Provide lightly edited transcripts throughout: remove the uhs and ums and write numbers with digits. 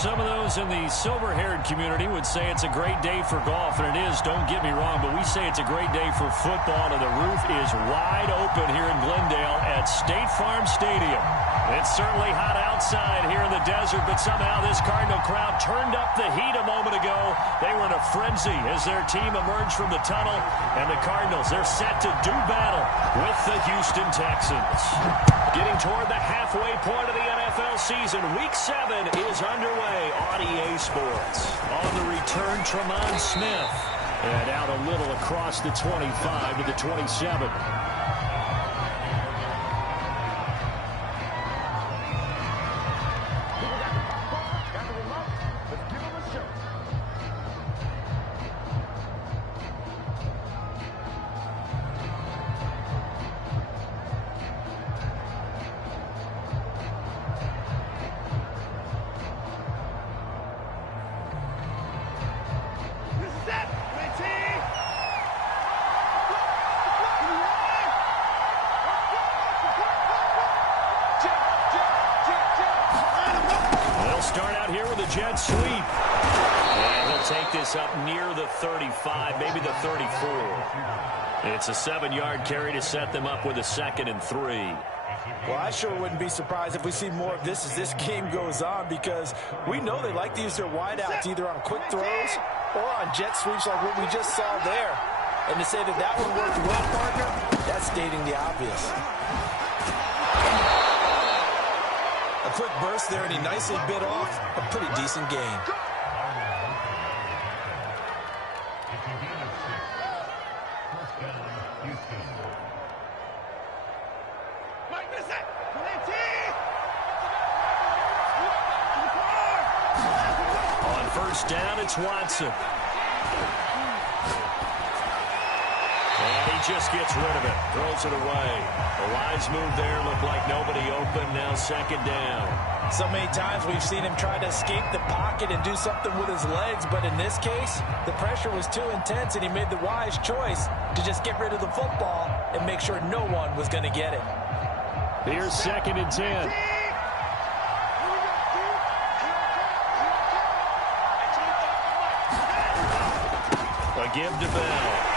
Some of those in the silver-haired community would say it's a great day for golf, and it is, don't get me wrong, but we say it's a great day for football, and the roof is wide open here in Glendale at State Farm Stadium. It's certainly hot outside here in the desert, but somehow this Cardinal crowd turned up the heat a moment ago. They were in a frenzy as their team emerged from the tunnel, and the Cardinals, they're set to do battle with the Houston Texans. Getting toward the halfway point of the NFL season, Week 7 is underway on EA Sports. On the return, Tremont Smith, and out a little across the 25 to the 27. Jet sweep. And he'll take this up near the 35, maybe the 34. It's a 7-yard carry to set them up with a 2nd and 3. Well, I sure wouldn't be surprised if we see more of this as this game goes on, because we know they like to use their wideouts either on quick throws or on jet sweeps like what we just saw there. And to say that that one worked well, partner, that's stating the obvious. A quick burst there, and he nicely bit off a pretty decent gain. On first down, it's Watson. And he just gets rid of it, throws it away. A wise move there, looked like nobody open, now 2nd down. So many times we've seen him try to escape the pocket and do something with his legs, but in this case, the pressure was too intense and he made the wise choice to just get rid of the football and make sure no one was going to get it. Here's 2nd and 10. A give to Bell.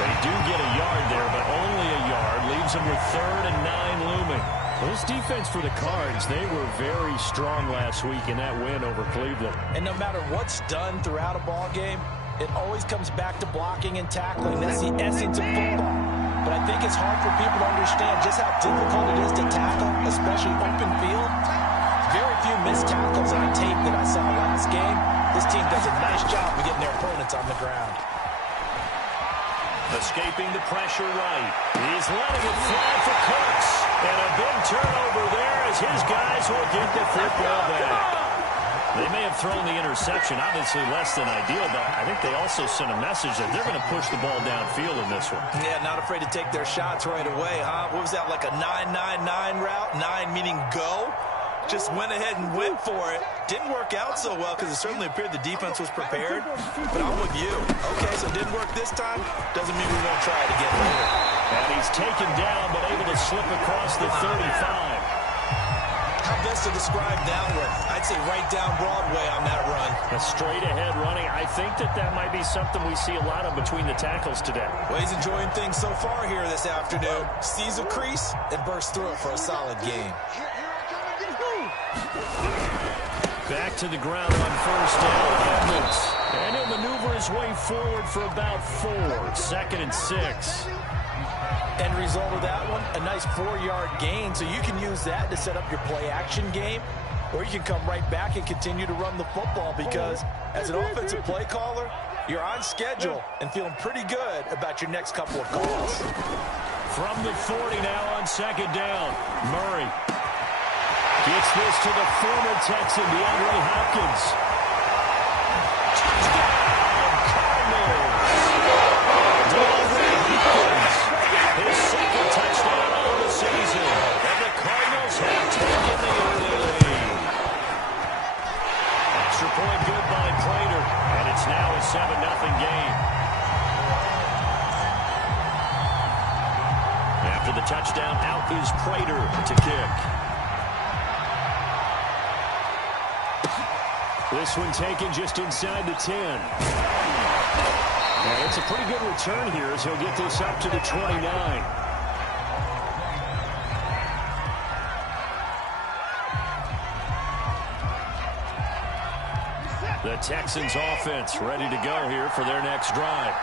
They do get a yard there, but only a yard. Leaves them with 3rd and 9 looming. This defense for the Cards, they were very strong last week in that win over Cleveland. And no matter what's done throughout a ball game, it always comes back to blocking and tackling. That's the essence of football. But I think it's hard for people to understand just how difficult it is to tackle, especially open field. Very few missed tackles on tape that I saw last game. This team does a nice job of getting their opponents on the ground. Escaping the pressure right. He's letting it fly for Cooks. And a big turnover there as his guys will get the football back. They may have thrown the interception, obviously less than ideal, but I think they also sent a message that they're going to push the ball downfield in this one. Yeah, not afraid to take their shots right away, huh? What was that, like a 9-9-9 route? 9 meaning go? Just went ahead and went for it. Didn't work out so well because it certainly appeared the defense was prepared. But I'm with you. Okay, so it didn't work this time. Doesn't mean we won't try it again later. And he's taken down but able to slip across the 35. How best to describe that one? I'd say right down Broadway on that run. A straight ahead running. I think that might be something we see a lot of between the tackles today. Well, he's enjoying things so far here this afternoon. Sees a crease and bursts through it for a solid game. Back to the ground on first down, Edmonds. And he'll maneuver his way forward for about 4. 2nd and 6. End result of that one, a nice 4-yard gain. So you can use that to set up your play-action game, or you can come right back and continue to run the football because as an offensive play caller, you're on schedule and feeling pretty good about your next couple of calls. From the 40 now on 2nd down, Murray. Gets this to the former Texan, DeAndre Hopkins. Touchdown, Cardinals! DeAndre Hopkins, his 2nd touchdown of the season. And the Cardinals have taken the early lead. Extra point good by Prater, and it's now a 7-0 game. After the touchdown, out is Prater to kick. This one taken just inside the 10. And it's a pretty good return here as he'll get this up to the 29. The Texans offense ready to go here for their next drive.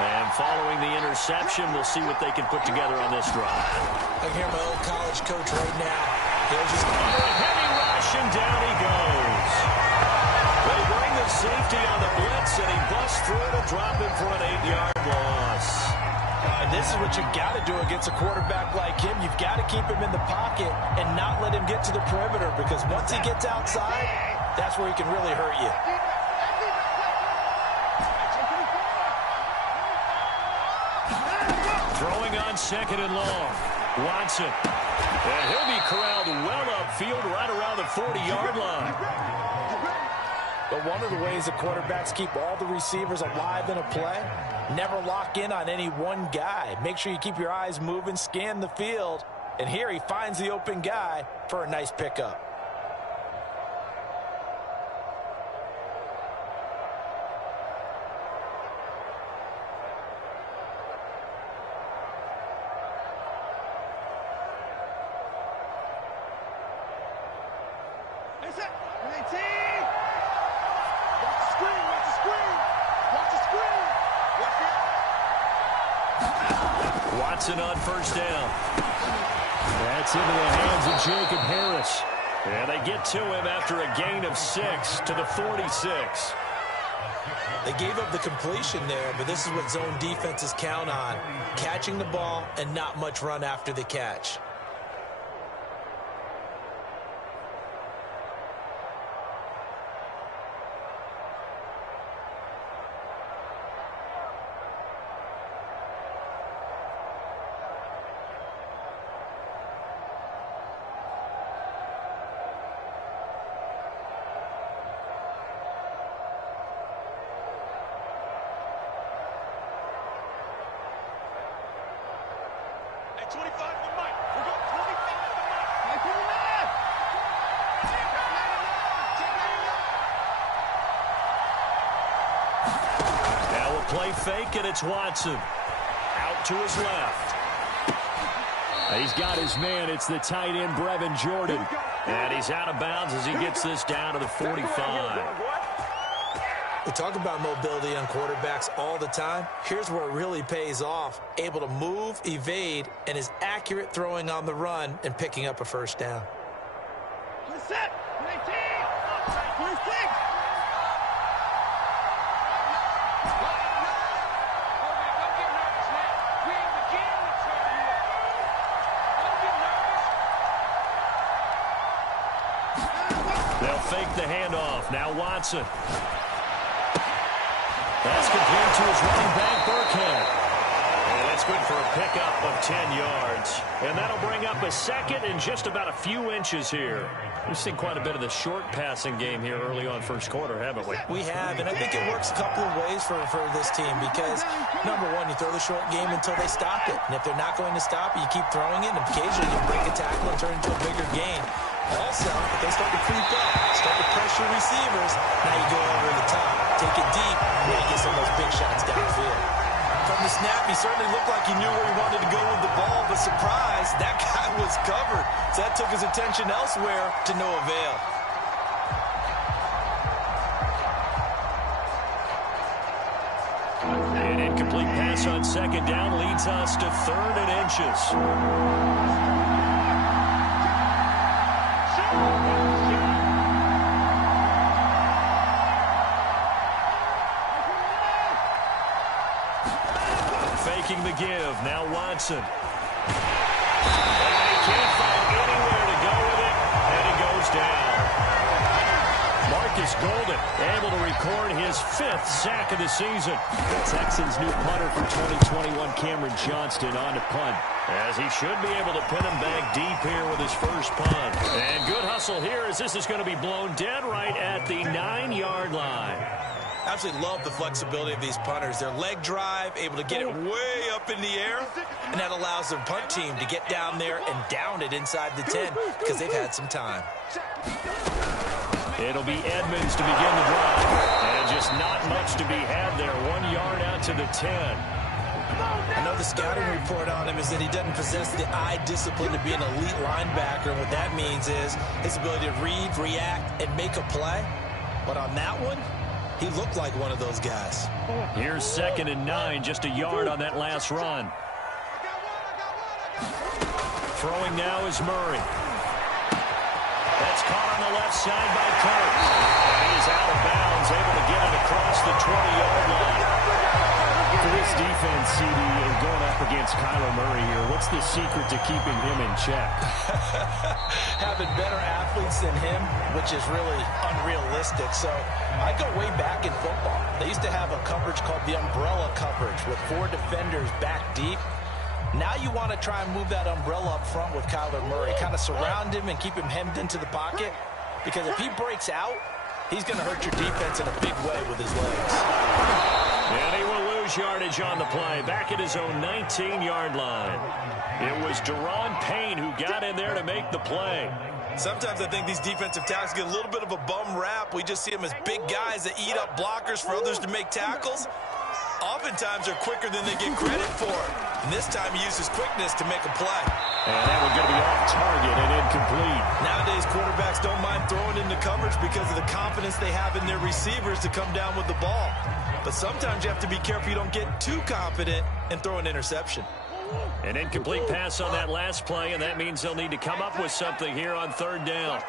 And following the interception, we'll see what they can put together on this drive. I can hear my old college coach right now. He'll just under a heavy rush, and down he goes. They bring the safety on the blitz, and he busts through to drop him for an 8-yard loss. And this is what you've got to do against a quarterback like him. You've got to keep him in the pocket and not let him get to the perimeter, because once he gets outside, that's where he can really hurt you. Throwing on second and long. Watson. And he'll be corralled well upfield right around the 40-yard line. But one of the ways the quarterbacks keep all the receivers alive in a play, never lock in on any one guy. Make sure you keep your eyes moving, scan the field. And here he finds the open guy for a nice pickup. Watson on first down. That's into the hands of Jacob Harris. And they get to him after a gain of 6 to the 46. They gave up the completion there, but this is what zone defenses count on. Catching the ball and not much run after the catch. Play fake, and it's Watson. Out to his left. He's got his man. It's the tight end, Brevin Jordan. And he's out of bounds as he gets this down to the 45. We talk about mobility on quarterbacks all the time. Here's where it really pays off. Able to move, evade, and is accurate throwing on the run and picking up a first down. Set. 19. 26. They'll fake the handoff. Now Watson. That's complete to his running back, Burkhead. And that's good for a pickup of 10 yards. And that'll bring up a second and just about a few inches here. We've seen quite a bit of the short passing game here early on first quarter, haven't we? We have, and I think it works a couple of ways for this team because, number one, you throw the short game until they stop it. And if they're not going to stop it, you keep throwing it, and occasionally you break a tackle and turn it into a bigger gain. Also, if they start to creep up, start to pressure receivers, now you go over the top, take it deep, and then you get some of those big shots downfield. From the snap, he certainly looked like he knew where he wanted to go with the ball, but surprise, that guy was covered. So that took his attention elsewhere to no avail. An incomplete pass on second down leads us to 3rd and inches. Faking the give. Now Watson. And he can't find anywhere to go with it, and he goes down. Marcus Golden able to record his 5th sack of the season. The Texans' new punter for 2021, Cameron Johnston, on to punt. As he should be able to pin him back deep here with his first punt. And good hustle here as this is going to be blown dead right at the 9-yard line. Absolutely love the flexibility of these punters. Their leg drive, able to get it way up in the air, and that allows their punt team to get down there and down it inside the 10 because they've had some time. It'll be Edmonds to begin the drive. And just not much to be had there. 1 yard out to the 10. I know the scouting report on him is that he doesn't possess the eye discipline to be an elite linebacker. And what that means is his ability to read, react, and make a play. But on that one, he looked like one of those guys. Here's 2nd and 9, just a yard on that last run. Throwing now is Murray. That's caught on the left side by Kirk. And he is out of bounds, able to get it across the 20-yard line. For this defense, CD, and going up against Kyler Murray here, what's the secret to keeping him in check? Having better athletes than him, which is really unrealistic. So I go way back in football. They used to have a coverage called the umbrella coverage with 4 defenders back deep. Now you want to try and move that umbrella up front with Kyler Murray. Kind of surround him and keep him hemmed into the pocket. Because if he breaks out, he's going to hurt your defense in a big way with his legs. And he will lose yardage on the play. Back at his own 19-yard line. It was Daron Payne who got in there to make the play. Sometimes I think these defensive tackles get a little bit of a bum rap. We just see them as big guys that eat up blockers for others to make tackles. Oftentimes they're quicker than they get credit for. And this time he uses quickness to make a play. And that one's going to be off target and incomplete. Nowadays, quarterbacks don't mind throwing into coverage because of the confidence they have in their receivers to come down with the ball. But sometimes you have to be careful you don't get too confident and throw an interception. An incomplete pass on that last play, and that means they'll need to come up with something here on 3rd down.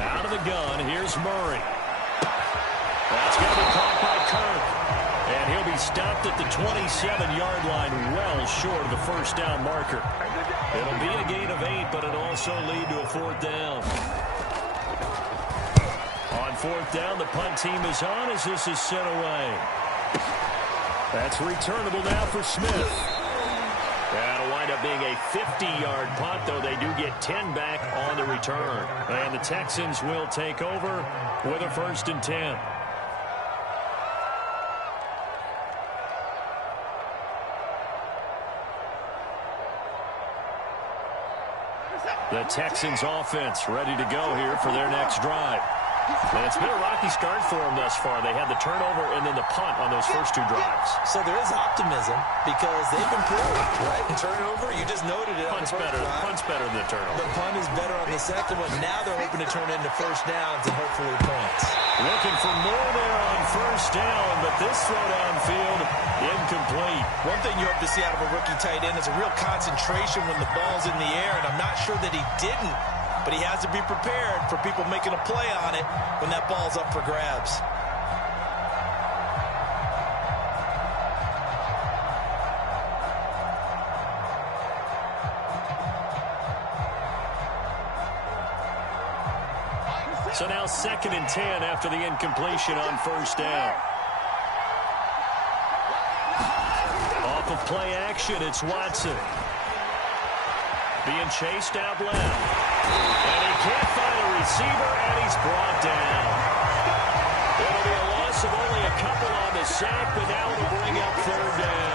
Out of the gun, here's Murray. That's going to be caught by Kirk. And he'll be stopped at the 27-yard line, well short of the first down marker. It'll be a gain of 8, but it'll also lead to a 4th down. On 4th down, the punt team is on as this is sent away. That's returnable now for Smith. That'll wind up being a 50-yard punt, though they do get 10 back on the return. And the Texans will take over with a 1st and 10. The Texans offense ready to go here for their next drive. And it's been a rocky start for them thus far. They had the turnover and then the punt on those first 2 drives. So there is optimism because they've improved, right? Turnover, you just noted it. Punt's better than the turnover. The punt is better on the second one. Now they're hoping to turn it into first downs and hopefully points. Looking for more there on first down, but this throw downfield, incomplete. One thing you hope to see out of a rookie tight end is a real concentration when the ball's in the air, and I'm not sure that he didn't. But he has to be prepared for people making a play on it when that ball's up for grabs. So now 2nd and 10 after the incompletion on first down. Off of play action, it's Watson. Being chased out left. And he can't find a receiver, and he's brought down. It'll be a loss of only a couple on the sack, but now it'll bring up 3rd down.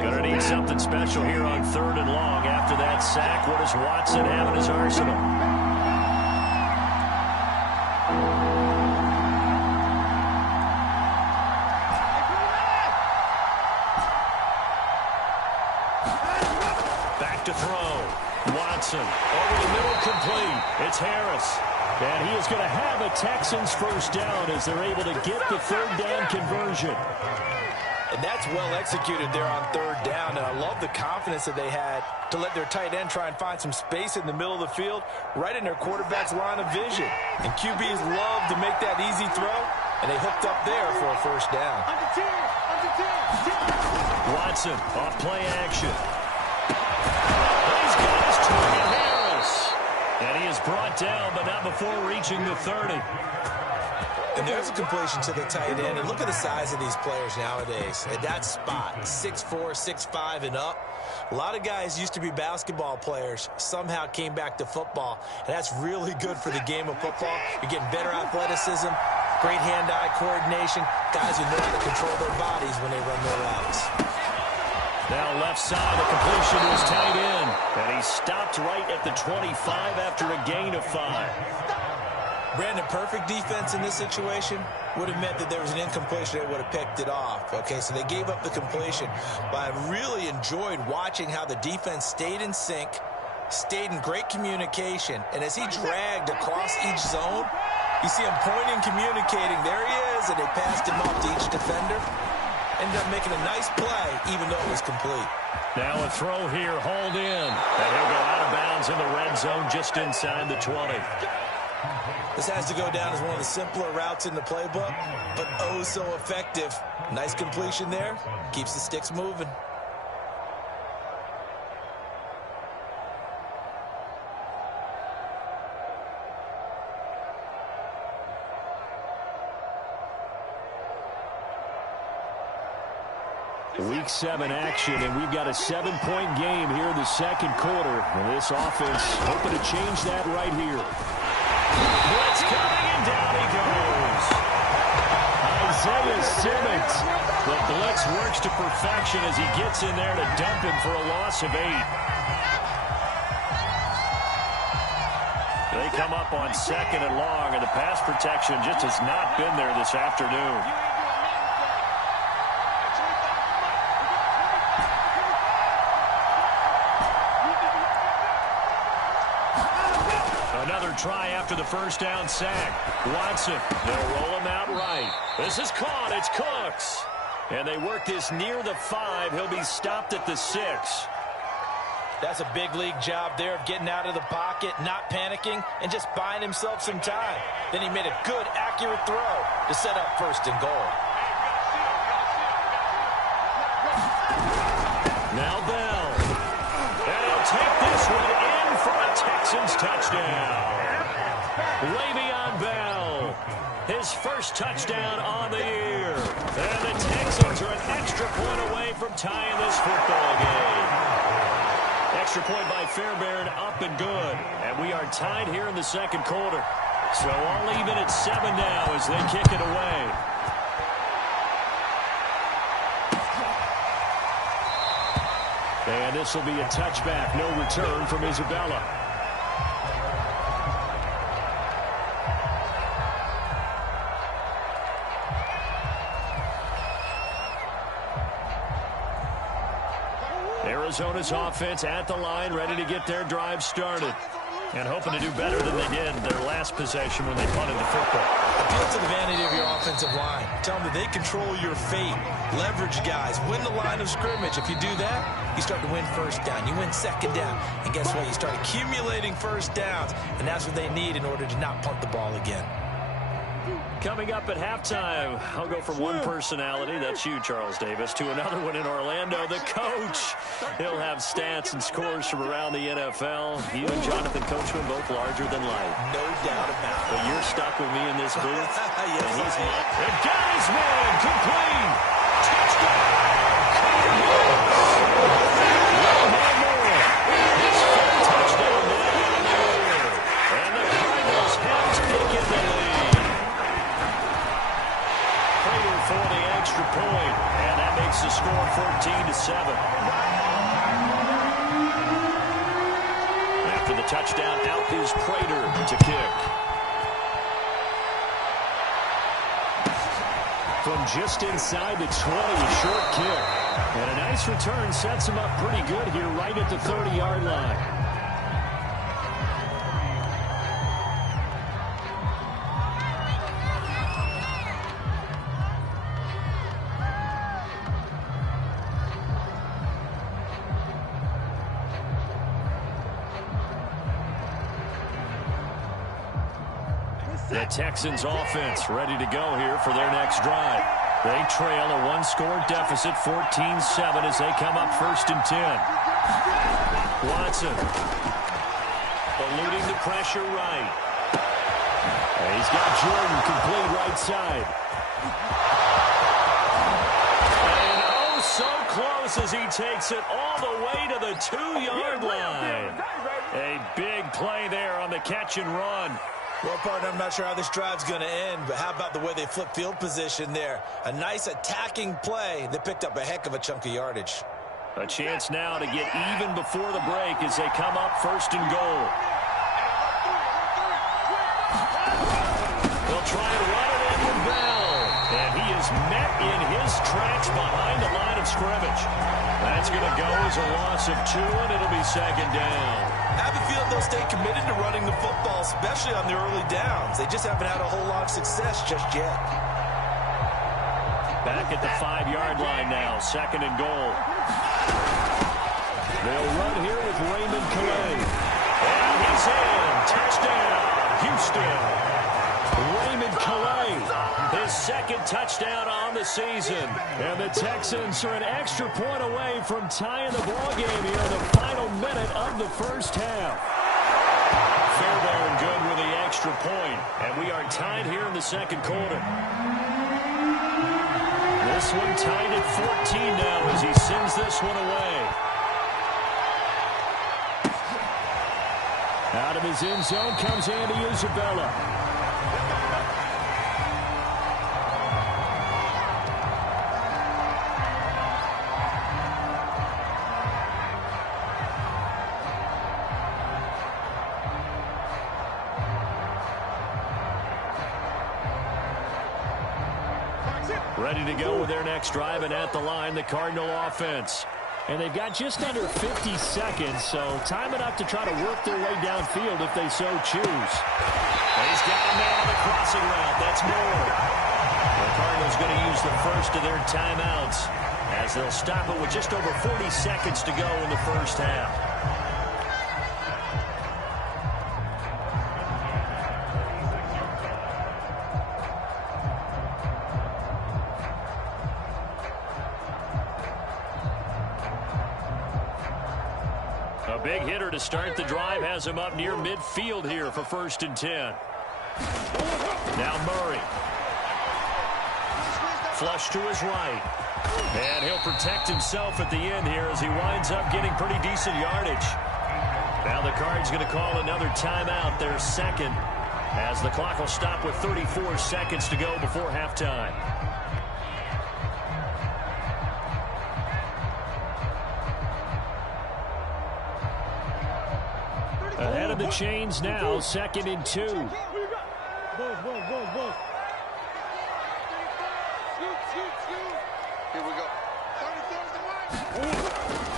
Gonna need something special here on 3rd and long. After that sack, what does Watson have in his arsenal? Back to throw. Watson over the middle, complete. It's Harris. And he is going to have a Texans first down as they're able to get the 3rd down conversion. And that's well executed there on 3rd down. And I love the confidence that they had to let their tight end try and find some space in the middle of the field, right in their quarterback's line of vision. And QBs love to make that easy throw, and they hooked up there for a first down. Watson off play action. He's got his target, Harris. And he is brought down, but not before reaching the 30. And there's a completion to the tight end. And look at the size of these players nowadays. At that spot, 6'4", 6'5", and up. A lot of guys used to be basketball players, somehow came back to football. And that's really good for the game of football. You're getting better athleticism, great hand-eye coordination. Guys who know how to control their bodies when they run their routes. Now left side, the completion to his tight end. And he stopped right at the 25 after a gain of 5. Brandon, perfect defense in this situation would have meant that there was an incompletion that would have picked it off. Okay, so they gave up the completion. But I really enjoyed watching how the defense stayed in sync, stayed in great communication. And as he dragged across each zone, you see him pointing, communicating. There he is, and they passed him off to each defender. Ended up making a nice play, even though it was complete. Now a throw here, hauled in. And he'll go out of bounds in the red zone just inside the 20. This has to go down as one of the simpler routes in the playbook, but oh so effective. Nice completion there. Keeps the sticks moving. Week 7 action, and we've got a 7-point game here in the second quarter. And this offense hoping to change that right here. Blitz coming, and down he goes. Isaiah Simmons. The blitz works to perfection as he gets in there to dump him for a loss of 8. They come up on 2nd and long, and the pass protection just has not been there this afternoon. Another try after the first down sack. Watson, they'll roll him out right. This is caught. It's Cooks. And they work this near the 5. He'll be stopped at the 6. That's a big league job there of getting out of the pocket, not panicking, and just buying himself some time. Then he made a good, accurate throw to set up 1st and goal. Now Bell. And he'll take this one in for a Texans touchdown. Le'Veon Bell, his first touchdown on the year. And the Texans are an extra point away from tying this football game. Extra point by Fairbairn, up and good. And we are tied here in the second quarter. So all even at 7 now as they kick it away. And this will be a touchback, no return from Isabella. Arizona's offense at the line, ready to get their drive started. And hoping to do better than they did their last possession when they punted the football. Appeal to the vanity of your offensive line. Tell them that they control your fate. Leverage guys. Win the line of scrimmage. If you do that, you start to win 1st down. You win 2nd down. And guess what? You start accumulating 1st downs. And that's what they need in order to not punt the ball again. Coming up at halftime, I'll go from one personality, that's you, Charles Davis, to another one in Orlando, the coach. He'll have stats and scores from around the NFL. You and Jonathan Coachman both larger than life. No doubt about it. But you're stuck with me in this booth. Yes, and he's not. And got his man, complete. Touchdown. His 5th touchdown now on the year. And the Cardinals have taken the lead. For the extra point, and that makes the score 14-7. After the touchdown, out is Prater to kick. From just inside the 20, a short kick. And a nice return sets him up pretty good here right at the 30-yard line. The Texans offense ready to go here for their next drive. They trail a 1-score deficit, 14-7 as they come up 1st and 10. Watson eluding the pressure right. And he's got Jordan complete right side. And oh, so close as he takes it all the way to the 2-yard line. A big play there on the catch and run. Well, partner, I'm not sure how this drive's going to end, but how about the way they flip field position there? A nice attacking play. They picked up a heck of a chunk of yardage. A chance now to get even before the break as they come up 1st and goal. They'll try and run it in with Bell. And he is met in his tracks behind the line of scrimmage. That's going to go as a loss of 2, and it'll be 2nd down. I have a feeling they'll stay committed to running the football, especially on the early downs. They just haven't had a whole lot of success just yet. Back at the 5-yard line now, 2nd and goal. They'll run here with Raymond Calais. And he's in. Touchdown, Houston. Raymond Calais, his 2nd touchdown on the season. And the Texans are an extra point away from tying the ball game here in the final minute of the first half. Fairbairn good with the extra point. And we are tied here in the 2nd quarter. This one tied at 14 now as he sends this one away. Out of his end zone comes Andy Isabella. Ready to go with their next drive, and at the line, the Cardinal offense. And they've got just under 50 seconds, so time enough to try to work their way downfield if they so choose. He's got a man on the crossing route. That's Moore. The Cardinals going to use the first of their timeouts as they'll stop it with just over 40 seconds to go in the first half. A big hitter to start the drive has him up near midfield here for 1st and 10. Now Murray. Flush to his right. And he'll protect himself at the end here as he winds up getting pretty decent yardage. Now the Cards going to call another timeout, their 2nd, as the clock will stop with 34 seconds to go before halftime. Ahead of the chains now, 2nd and 2. Here we go.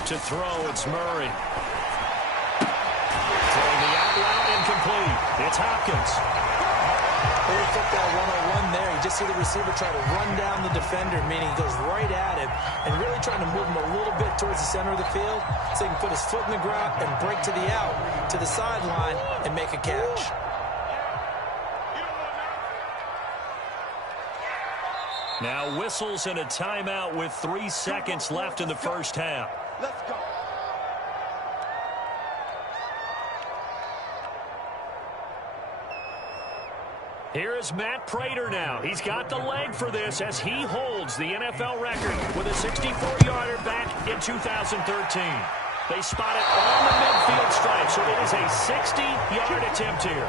To throw, it's Murray. Throwing the out route, incomplete. It's Hopkins. Early football 101 there. You just see the receiver try to run down the defender, meaning he goes right at him and really trying to move him a little bit towards the center of the field so he can put his foot in the ground and break to the out, to the sideline, and make a catch. Now whistles and a timeout with 3 seconds left in the first half. Let's go. Here is Matt Prater now. He's got the leg for this as he holds the NFL record with a 64-yarder back in 2013. They spot it on the midfield stripe, so it is a 60-yard attempt here.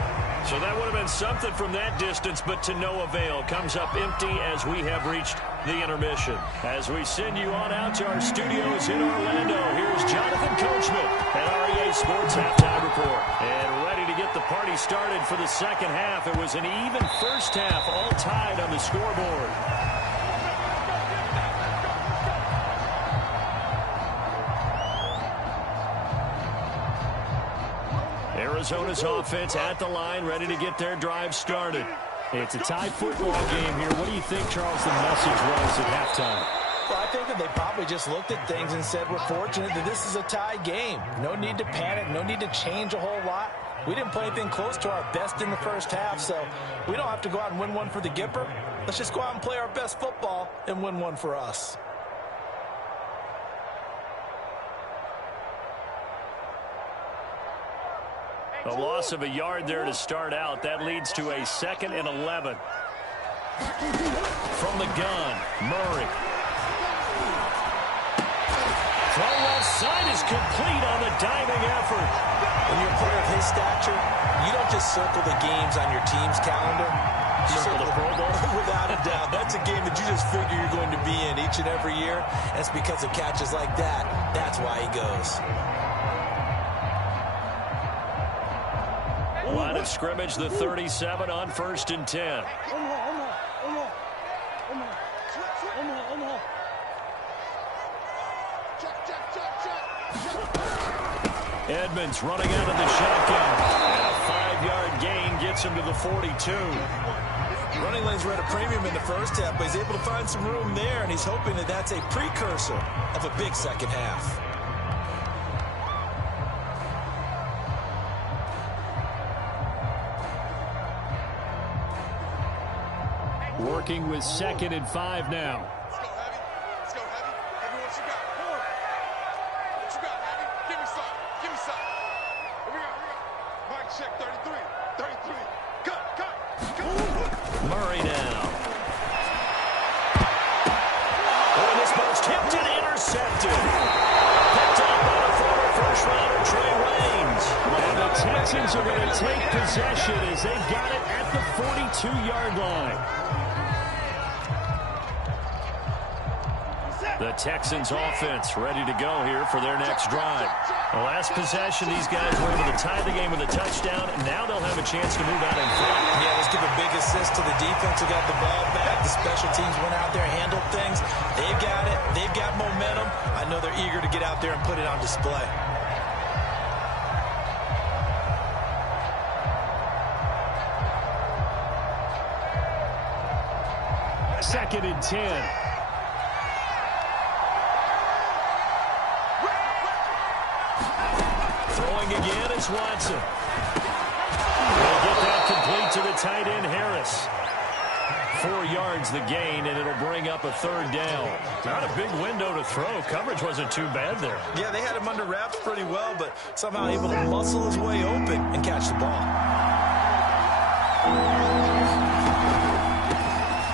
So that would have been something from that distance, but to no avail. Comes up empty as we have reached the intermission. As we send you on out to our studios in Orlando, here's Jonathan Coachman at REA Sports Halftime Report. And ready to get the party started for the second half. It was an even first half, all tied on the scoreboard. Arizona's offense at the line, ready to get their drive started. It's a tie football game here. What do you think, Charles, the message was at halftime? Well, I think that they probably just looked at things and said, we're fortunate that this is a tie game. No need to panic, no need to change a whole lot. We didn't play anything close to our best in the first half, so we don't have to go out and win one for the Gipper. Let's just go out and play our best football and win one for us. A loss of a yard there to start out. That leads to a 2nd and 11. From the gun, Murray. Throw left side is complete on the diving effort. When you're a player of his stature, you don't just circle the games on your team's calendar. You circle the Pro Bowl? Without a doubt. That's a game that you just figure you're going to be in each and every year. And it's because of catches like that. That's why he goes. Line of scrimmage, the 37 on 1st and 10. Edmonds running out of the shotgun. And a 5-yard gain gets him to the 42. Running lanes were at a premium in the first half, but he's able to find some room there, and he's hoping that that's a precursor of a big second half. Working with 2nd and 5 now. Let's go, Heavy. Let's go, Heavy. Heavy, what you got? What you got, Heavy? Give me some. Give me some. Here we go. Mic check, 33. 33. Cut. Murray now. Oh, this ball's tipped and intercepted. Picked up by the former first-rounder, Trey Waynes. And the Texans are going to take possession as they've got it at the 42-yard line. The Texans offense ready to go here for their next drive. The last possession, these guys were able to tie the game with a touchdown, and now they'll have a chance to move out in front. Yeah, let's give a big assist to the defense who got the ball back. The special teams went out there, handled things. They've got it. They've got momentum. I know they're eager to get out there and put it on display. Second and 10. Throwing again is Watson. They'll get that complete to the tight end, Harris. 4 yards the gain, and it'll bring up a 3rd down. Not a big window to throw. Coverage wasn't too bad there. Yeah, they had him under wraps pretty well, but somehow able to muscle his way open and catch the ball.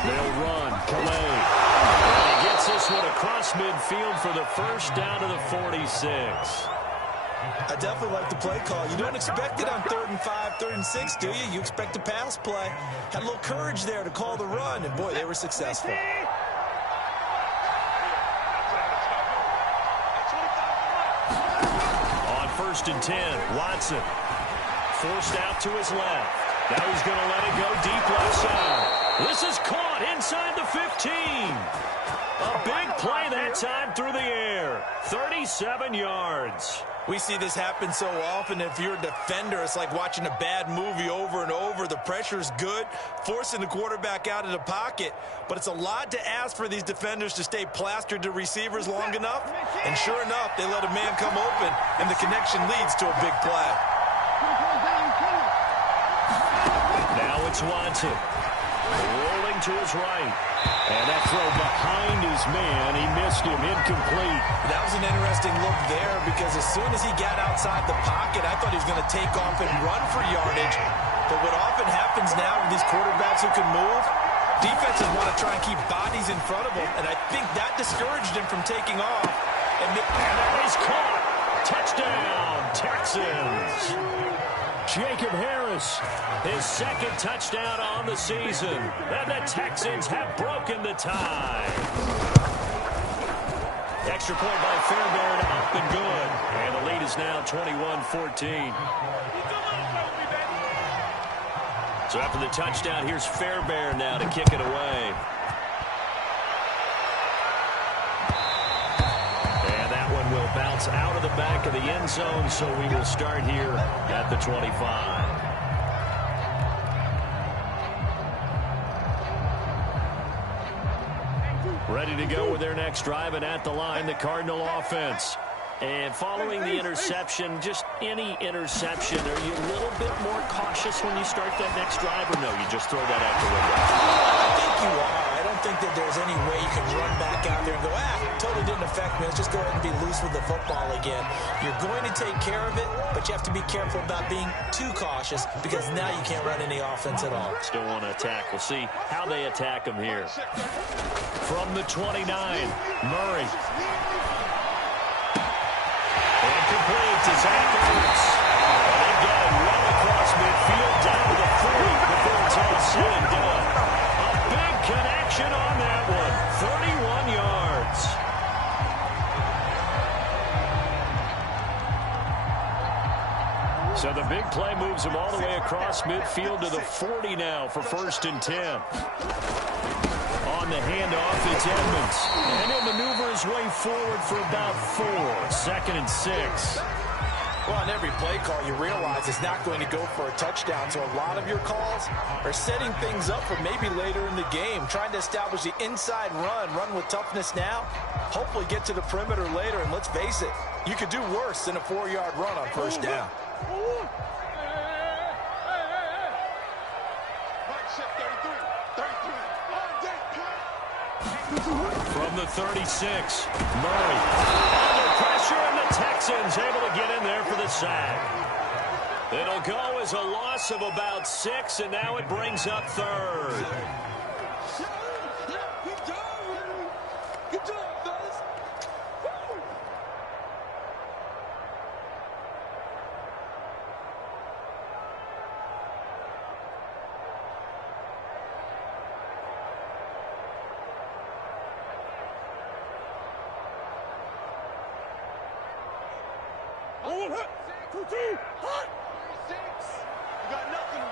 They'll run. Calais. And he gets this one across midfield for the 1st down to the 46. I definitely like the play call. You don't expect it on 3rd and 5, 3rd and 6, do you? You expect a pass play. Had a little courage there to call the run, and boy, they were successful. On 1st and 10, Watson forced out to his left. Now he's going to let it go deep left side. This is caught inside the 15. A big play that time through the air. 37 yards. We see this happen so often. If you're a defender, it's like watching a bad movie over and over. The pressure's good, forcing the quarterback out of the pocket. But it's a lot to ask for these defenders to stay plastered to receivers long enough. And sure enough, they let a man come open, and the connection leads to a big play. Now it's Watson. Rolling to his right. And that throw behind his man, he missed him, incomplete. That was an interesting look there because as soon as he got outside the pocket, I thought he was going to take off and run for yardage. But what often happens now with these quarterbacks who can move, defenses want to try and keep bodies in front of them, and I think that discouraged him from taking off. And that is caught. Touchdown, Texans. Jacob Harris, his 2nd touchdown on the season. And the Texans have broken the tie. Extra point by Fairbairn, up and good. And the lead is now 21-14. So after the touchdown, here's Fairbairn now to kick it away. Will bounce out of the back of the end zone, so we will start here at the 25. Ready to go with their next drive, and at the line, the Cardinal offense. And following the interception, just any interception, are you a little bit more cautious when you start that next drive, or no, you just throw that out the window? I think you are. I don't think that there's any way you can run back out there and go, totally didn't affect me. Let's just go ahead and be loose with the football again. You're going to take care of it, but you have to be careful about being too cautious because now you can't run any offense at all. Still want to attack. We'll see how they attack him here. From the 29, Murray. And complete to Zach Ertz. And they get it well across midfield down to the 40 before it's all said and done. A big connection on that one. 31 yards. So the big play moves him all the way across midfield to the 40 now for 1st and 10. On the handoff, it's Edmonds. And he'll maneuver his way forward for about 4. 2nd and 6. Well, on every play call, you realize it's not going to go for a touchdown. So a lot of your calls are setting things up for maybe later in the game, trying to establish the inside run with toughness now, hopefully get to the perimeter later. And let's face it, you could do worse than a 4-yard run on 1st down. From the 36, Murray under pressure, and the Texans able to get in there for the sack. It'll go as a loss of about 6, and now it brings up 3rd. Good job, fellas. Hot. 6. You got nothing to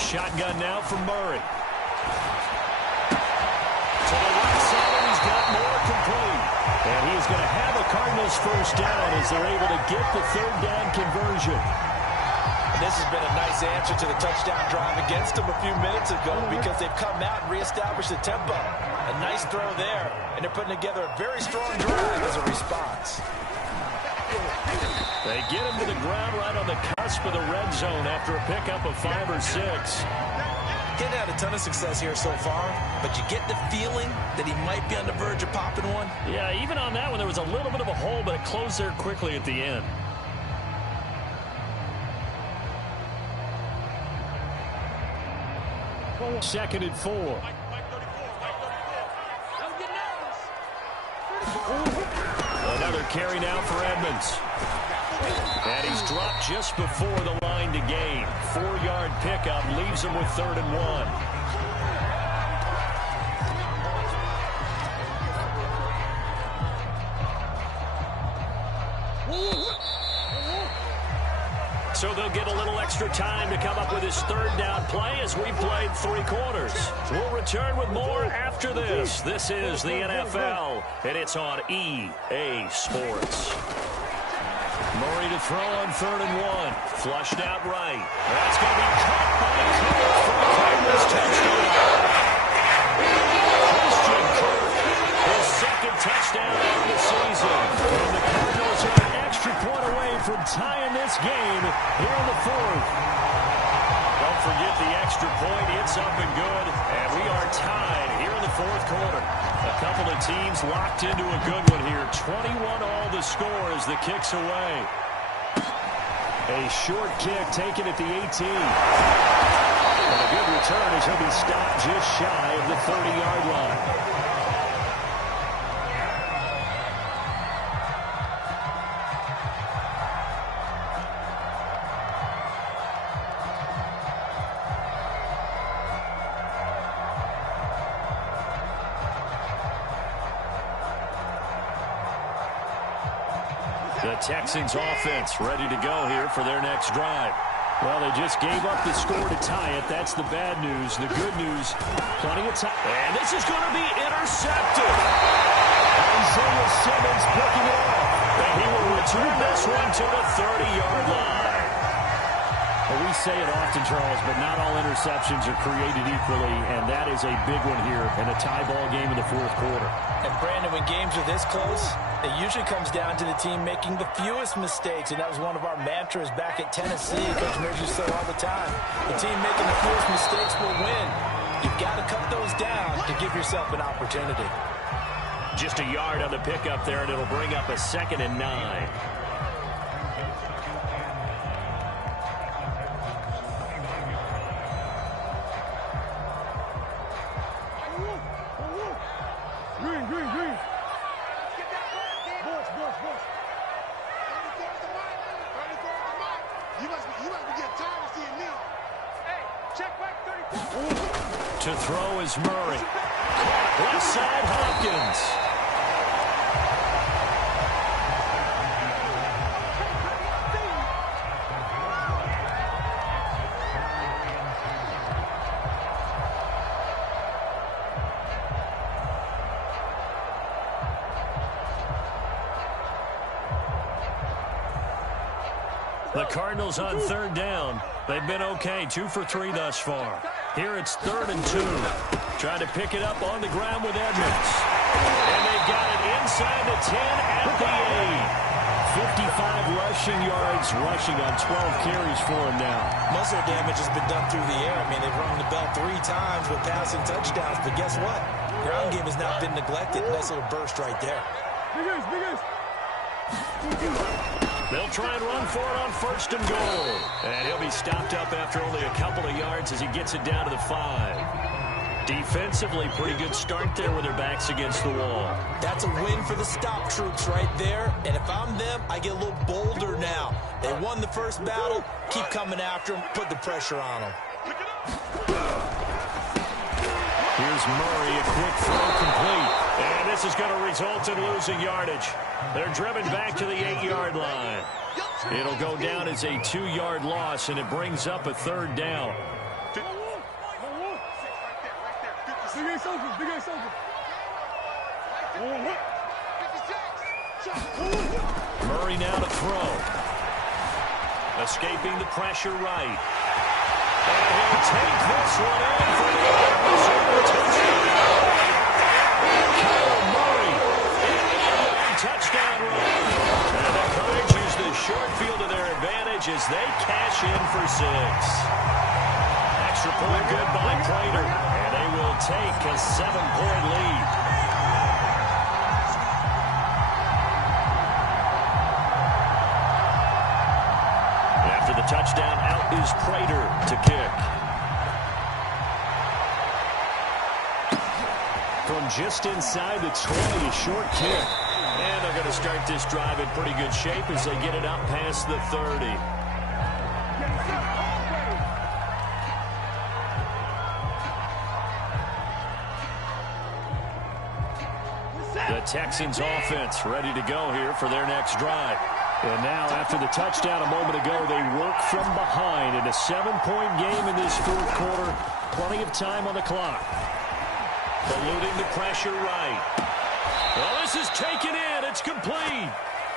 Shotgun now for Murray. To the right side, and he's got more complete. And he is going to have a Cardinals 1st down as they're able to get the 3rd down conversion. And this has been a nice answer to the touchdown drive against them a few minutes ago because they've come out and reestablished the tempo. A nice throw there, and they're putting together a very strong drive as a response. They get him to the ground right on the cusp of the red zone after a pickup of 5 or 6. Getting had a ton of success here so far, but you get the feeling that he might be on the verge of popping one. Yeah, even on that one, there was a little bit of a hole, but it closed there quickly at the end. Second and 4. Another carry now for Edmonds. And he's dropped just before the line to gain. 4-yard pickup leaves him with 3rd and 1. So they'll get a little extra time to come up with his 3rd down play as we played 3 quarters. We'll return with more after this. This is the NFL, and it's on EA Sports. Murray to throw on 3rd and 1. Flushed out right. That's going to be caught by Kirk for a Cardinals touchdown. Christian Kirk, his 2nd touchdown of the season. And the Cardinals are an extra point away from tying this game here in the 4th. Don't forget the extra point. It's up and good. And we are tied here in the 4th quarter. A couple of teams locked into a good one here. 21 all the score as the kick's away. A short kick taken at the 18. And a good return as he'll be stopped just shy of the 30-yard line. The Texans offense ready to go here for their next drive. Well, they just gave up the score to tie it. That's the bad news. The good news, plenty of time. And this is going to be intercepted. Isaiah Simmons picking it up. And he will return this one to the 30-yard line. Well, we say it often, Charles, but not all interceptions are created equally, and that is a big one here in a tie ball game in the 4th quarter. And, Brandon, when games are this close, it usually comes down to the team making the fewest mistakes, and that was one of our mantras back at Tennessee. Coach Mears used to say all the time, the team making the fewest mistakes will win. You've got to cut those down to give yourself an opportunity. Just a yard on the pickup there, and it'll bring up a 2nd and 9. Green. You must be getting tired of seeing me. Hey, check back 34. To throw is Murray. Left side, Hopkins. The Cardinals on 3rd down. They've been okay, 2 for 3 thus far. Here it's 3rd and 2. Trying to pick it up on the ground with Edmonds. And they've got it inside the 10 at the 8. 55 rushing yards, rushing on 12 carries for him now. Muscle damage has been done through the air. I mean, they've rung the bell 3 times with passing touchdowns, but guess what? Ground game has not been neglected. Nice little burst right there. They'll try and run for it on 1st and goal. And he'll be stopped up after only a couple of yards as he gets it down to the 5. Defensively, pretty good start there with their backs against the wall. That's a win for the stop troops right there. And if I'm them, I get a little bolder now. They won the first battle. Keep coming after them. Put the pressure on them. Here's Murray, a quick throw complete. And this is going to result in losing yardage. They're driven back to the 8-yard line. It'll go down as a 2-yard loss, and it brings up a 3rd down. Murray now to throw. Escaping the pressure right. And he'll take this one in for the Arizona touchdown. Kyle Murray, touchdown run. And the Cards use the short field to their advantage as they cash in for 6. Extra point good by Prater, and they will take a 7-point lead. After the touchdown, out is Prater to kick. From just inside the 20, a short kick. And they're going to start this drive in pretty good shape as they get it up past the 30. The Texans offense ready to go here for their next drive. And now, after the touchdown a moment ago, they work from behind in a 7-point game in this 4th quarter. Plenty of time on the clock. Eluding the pressure right. Well, this is taken in. It's complete.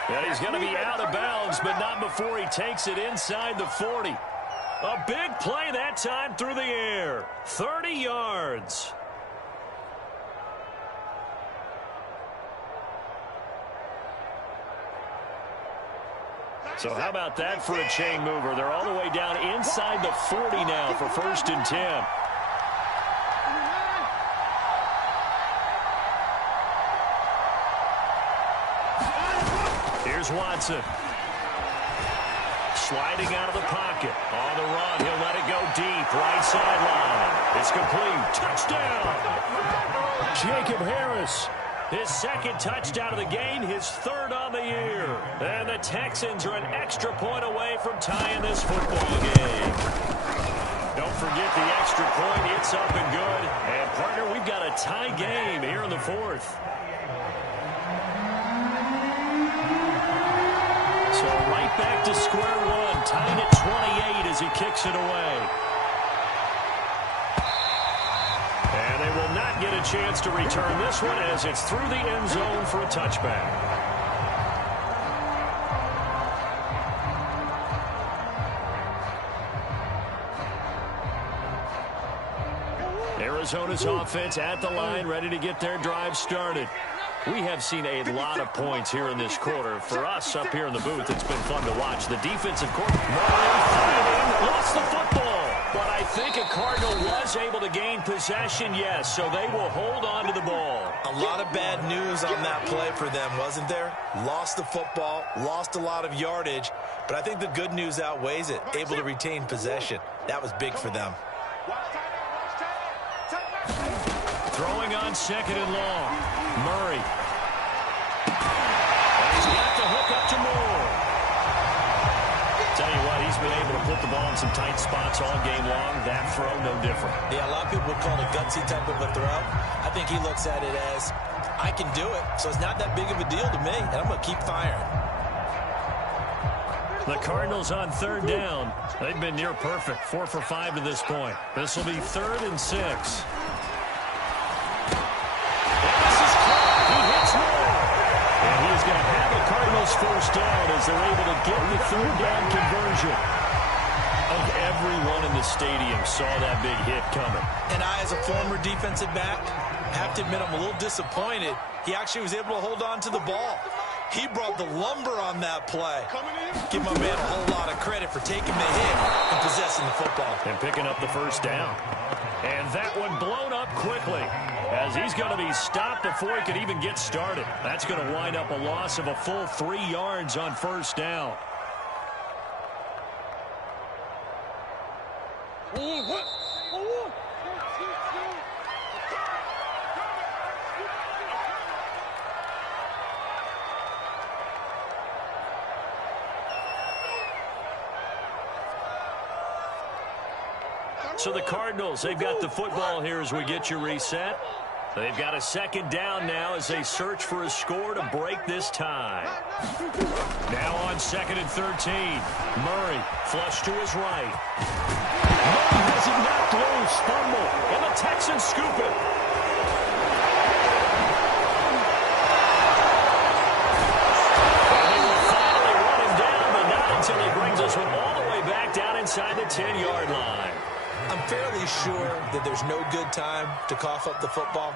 Yeah, he's going to be out of bounds, but not before he takes it inside the 40. A big play that time through the air. 30 yards. So how about that for a chain mover? They're all the way down inside the 40 now for 1st and 10. Here's Watson. Sliding out of the pocket. On the run, he'll let it go deep. Right sideline. It's complete. Touchdown! Jacob Harris. His 2nd touchdown of the game, his 3rd on the year. And the Texans are an extra point away from tying this football game. Don't forget the extra point. It's up and good. And, partner, we've got a tie game here in the 4th. So right back to square one, tied at 28 as he kicks it away. And they will not get a chance to return this one as it's through the end zone for a touchback. Arizona's offense at the line, ready to get their drive started. We have seen a lot of points here in this quarter. For us up here in the booth, it's been fun to watch. The defensive coordinator lost the football. But I think a Cardinal was able to gain possession, yes, so they will hold on to the ball. A lot of bad news on that play for them, wasn't there? Lost the football, lost a lot of yardage, but I think the good news outweighs it. Able to retain possession. That was big for them. Throwing on 2nd and long. Murray. And he's got the hook up to Moore. Tell you what, he's been able to put the ball in some tight spots all game long. That throw, no different. Yeah, a lot of people would call it a gutsy type of a throw. I think he looks at it as, I can do it, so it's not that big of a deal to me, and I'm going to keep firing. The Cardinals on 3rd down. They've been near perfect, 4 for 5 to this point. This will be 3rd and 6. And this is caught. He hits Moore. And he is going to have the Cardinals first down as they're able to get the 3rd down conversion. Of everyone in the stadium saw that big hit coming. And I, as a former defensive back, have to admit I'm a little disappointed. He actually was able to hold on to the ball. He brought the lumber on that play. Give my man a whole lot of credit for taking the hit and possessing the football. And picking up the first down. And that one blown up quickly as he's going to be stopped before he can even get started. That's going to wind up a loss of a full 3 yards on first down. So the Cardinals, they've got the football here as we get you reset. They've got a 2nd down now as they search for a score to break this tie. Now on 2nd and 13. Murray flush to his right. Murray has it knocked loose. Fumble. And the Texans scoop it. And they will finally run him down, but not until he brings us one all the way back down inside the 10-yard line. I'm fairly sure that there's no good time to cough up the football,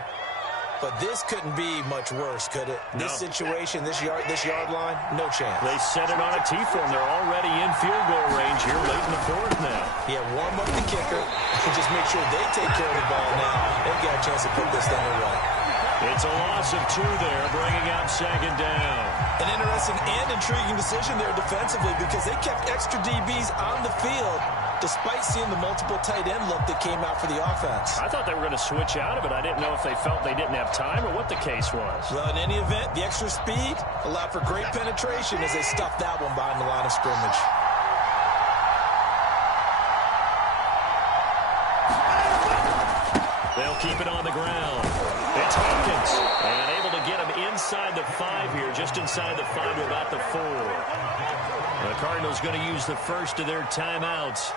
but this couldn't be much worse, could it? No. This situation, this yard line, no chance. They set it on a tee for him. They're already in field goal range here late in the 4th now. Yeah, warm up the kicker and just make sure they take care of the ball now. They've got a chance to put this thing away. It's a loss of 2 there, bringing up 2nd down. An interesting and intriguing decision there defensively because they kept extra DBs on the field despite seeing the multiple tight end look that came out for the offense. I thought they were going to switch out of it. I didn't know if they felt they didn't have time or what the case was. Well, in any event, the extra speed allowed for great penetration as they stuffed that one behind the line of scrimmage. They'll keep it on the ground. It's Hopkins. And able to get him inside the 5 here, just inside the 5 to about the 4. The Cardinals going to use the first of their timeouts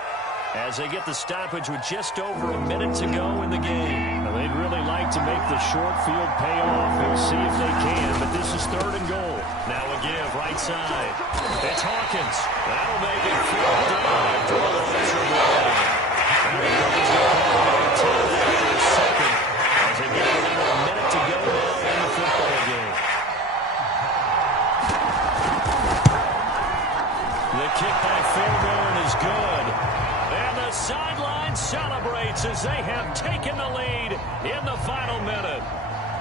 as they get the stoppage with just over a minute to go in the game. Now, they'd really like to make the short field pay off. We'll see if they can, but this is 3rd and goal. Now a give, right side. It's Hawkins. That'll make it 4th down after a loss of 1. And the Cardinals going to call it 2 after a second as they get within a minute to go now in the football game. The kick by Fairbairn is good. And the sideline celebrates as they have taken the lead in the final minute.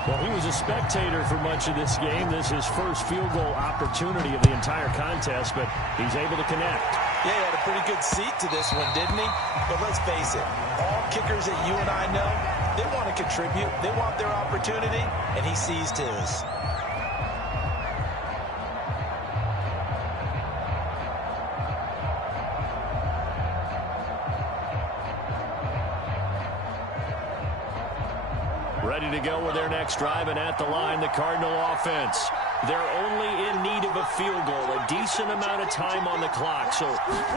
Well, he was a spectator for much of this game. This is his first field goal opportunity of the entire contest, but he's able to connect. Yeah, he had a pretty good seat to this one, didn't he? But let's face it, all kickers that you and I know, they want to contribute. They want their opportunity, and he seized his. Ready to go with their next drive, and at the line, the Cardinal offense. They're only in need of a field goal, a decent amount of time on the clock. So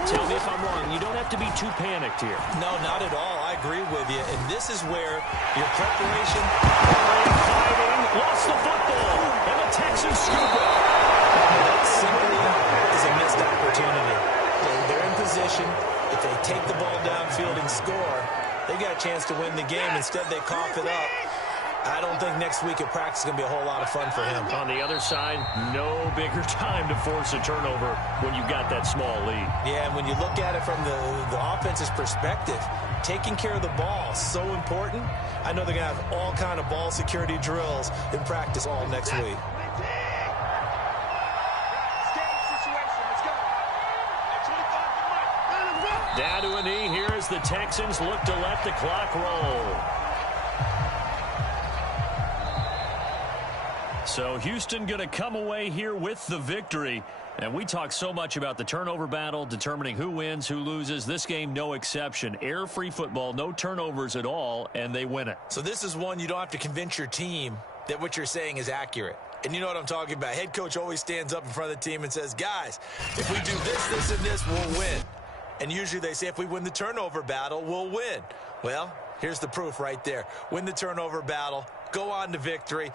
tell me if I'm wrong. You don't have to be too panicked here. No, not at all. I agree with you. And this is where your preparation... Fighting, lost the football, and the Texans scoop it. That simply is a missed opportunity. They're in position. If they take the ball downfield and score, they got a chance to win the game. Instead, they cough it up. I don't think next week at practice is going to be a whole lot of fun for him. On the other side, no bigger time to force a turnover when you've got that small lead. Yeah, and when you look at it from the offense's perspective, taking care of the ball is so important. I know they're going to have all kind of ball security drills in practice all next week. Down to a knee here as the Texans look to let the clock roll. So Houston going to come away here with the victory. And we talk so much about the turnover battle, determining who wins, who loses. This game, no exception. Air-free football, no turnovers at all, and they win it. So this is one you don't have to convince your team that what you're saying is accurate. And you know what I'm talking about. Head coach always stands up in front of the team and says, guys, if we do this, this, and this, we'll win. And usually they say if we win the turnover battle, we'll win. Well, here's the proof right there. Win the turnover battle, go on to victory.